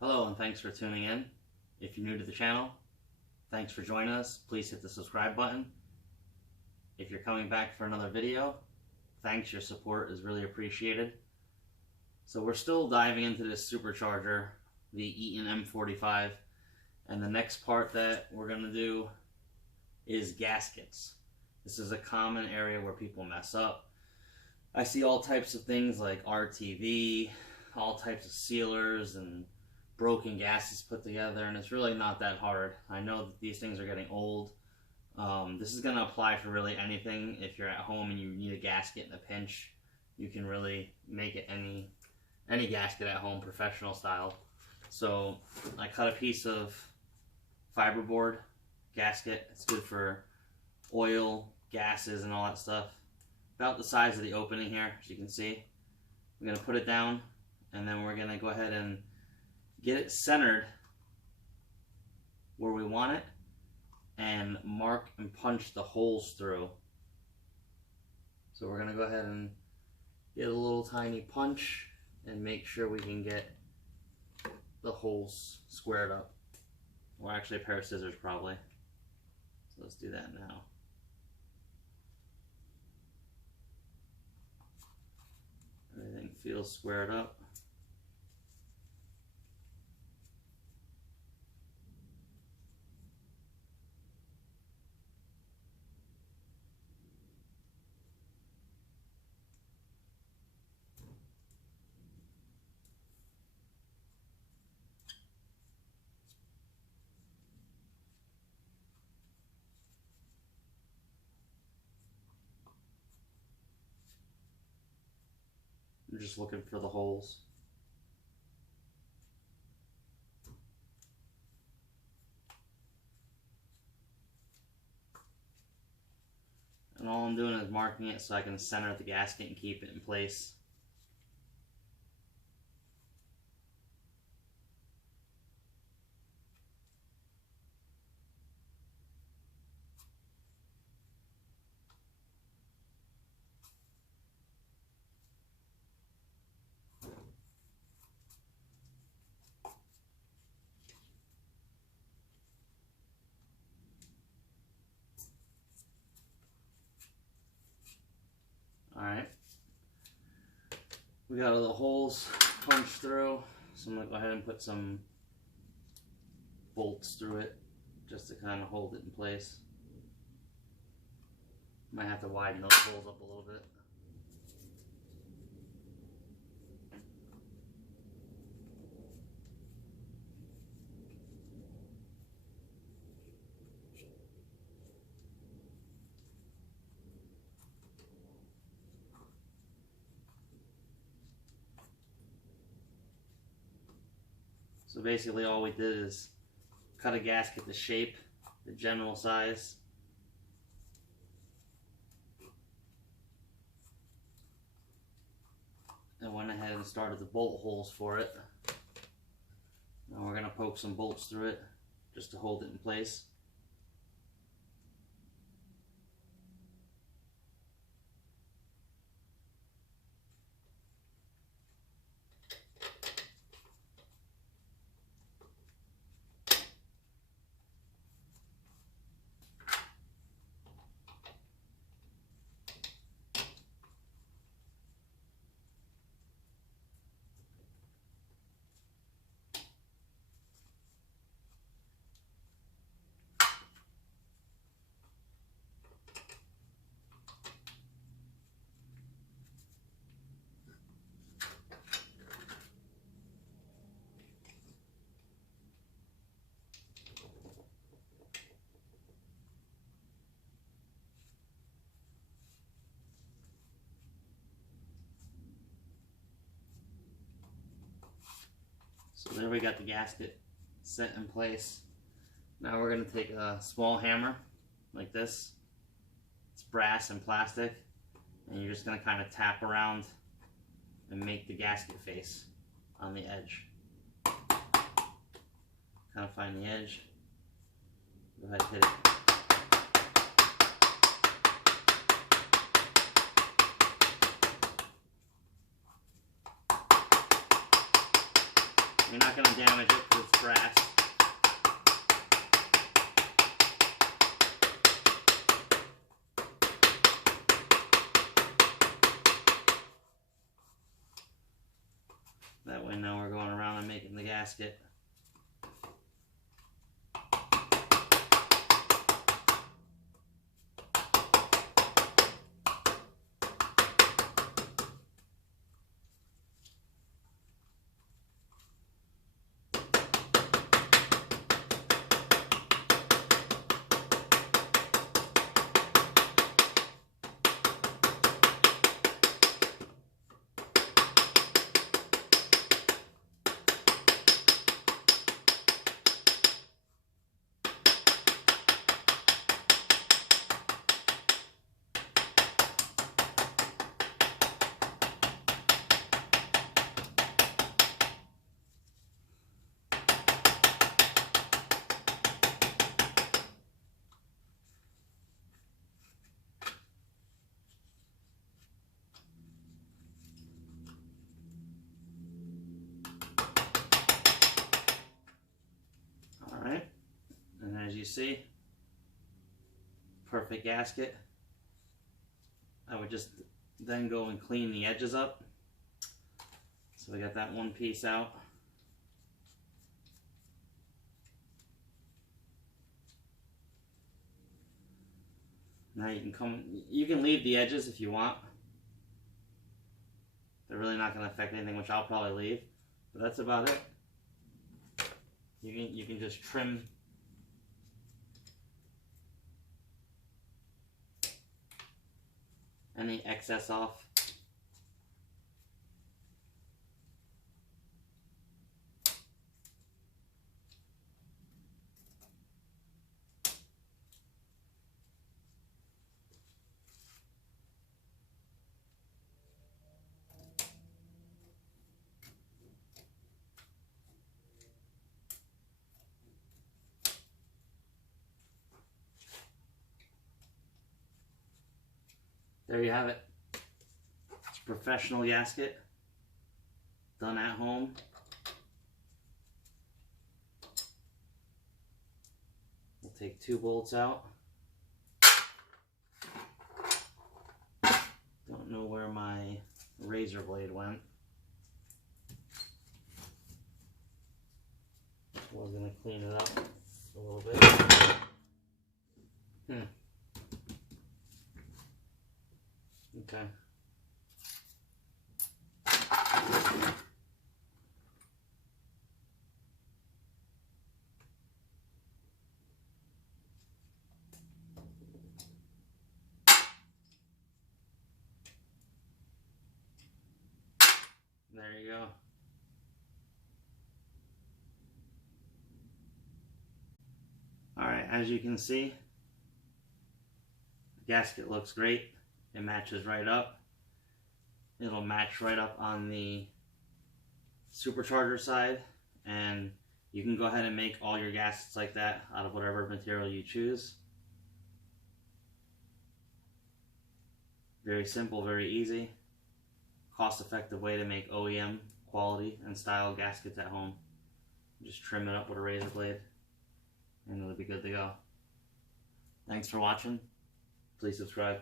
Hello and thanks for tuning in. If you're new to the channel, thanks for joining us. Please hit the subscribe button. If you're coming back for another video, thanks. Your support is really appreciated. So we're still diving into this supercharger, the Eaton M45, and the next part that we're going to do is gaskets. This is a common area where people mess up. I see all types of things like RTV, all types of sealers and broken gaskets put together, and it's really not that hard. I know that these things are getting old. This is going to apply for really anything. If you're at home and you need a gasket in a pinch, you can really make it any gasket at home, professional style. So I cut a piece of fiberboard gasket. It's good for oil, gases, and all that stuff. About the size of the opening here, as you can see. We're going to put it down, and then we're going to go ahead and get it centered where we want it and mark and punch the holes through. So we're going to go ahead and get a little tiny punch and make sure we can get the holes squared up. Or actually a pair of scissors probably. So let's do that now. Everything feels squared up. I'm just looking for the holes. And all I'm doing is marking it so I can center the gasket and keep it in place. Alright, we got all the holes punched through, so I'm going to go ahead and put some bolts through it just to kind of hold it in place. Might have to widen those holes up a little bit. So basically all we did is cut a gasket to shape, the general size. And went ahead and started the bolt holes for it. Now we're going to poke some bolts through it just to hold it in place. So there we got the gasket set in place. Now we're going to take a small hammer like this. It's brass and plastic, and you're just going to kind of tap around and make the gasket face on the edge. Kind of find the edge. Go ahead and hit it. You're not going to damage it because it's brass. That way now we're going around and making the gasket. As you see, perfect gasket. I would just then go and clean the edges up. So we got that one piece out. Now you can leave the edges if you want. They're really not going to affect anything, which I'll probably leave. But that's about it. You can just trim any excess off. There you have it. It's a professional gasket done at home. We'll take 2 bolts out. Don't know where my razor blade went. I was going to clean it up a little bit. Okay. There you go. Alright, as you can see, the gasket looks great. It matches right up. It'll match right up on the supercharger side, and you can go ahead and make all your gaskets like that out of whatever material you choose. Very simple, very easy, cost-effective way to make OEM quality and style gaskets at home. Just trim it up with a razor blade and it'll be good to go. Thanks for watching. Please subscribe.